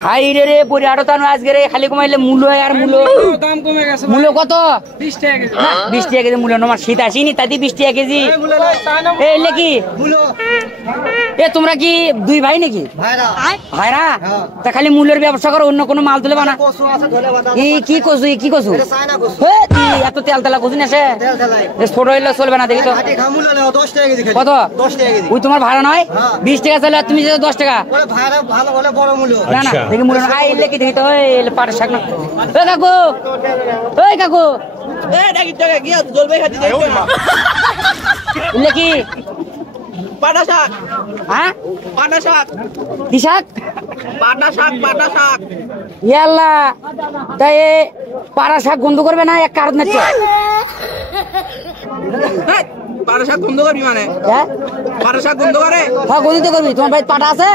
high রে পরি আটো তানো আজকে রে খালি কমাইলে মূল্য আর মূল্য দাম কমে গেছে মূল্য কত 20 টাকা কেজি 20 টাকা কেজি মূল্য আমার শীত আসেনি তাই 20 টাকা কেজি এই লেকি এ তোমরা কি দুই ভাই নাকি ভাইরা তা খালি মূল্যের ব্যবসা করো অন্য কোনো মাল তুলে বানা কি কসু কি কসু এত তেল তেলা কসু না সে ছোট হইলে চলবে না দেখি তো কত ওই তোমার ভাড়া নয় 20 টাকা চলে তুমি 10 টাকা না না দেখি মূল্য না আইলে কি দেখি তো ওই পাট শাক না ওই কাকু দেখি টাকা কি জলবে খাতি দেখো না ইলে কি পাটা শাক হ্যাঁ পাটা শাক কি শাক পাটা শাক ইয়াল্লা তাই পাড়া শাক বন্ধ করবে না এক কারণ আছে পাটা শাক বন্ধ করবি মানে হ্যাঁ পাটা শাক বন্ধ করে হ্যাঁ গণিত করবি তোমার ভাই পাটা আছে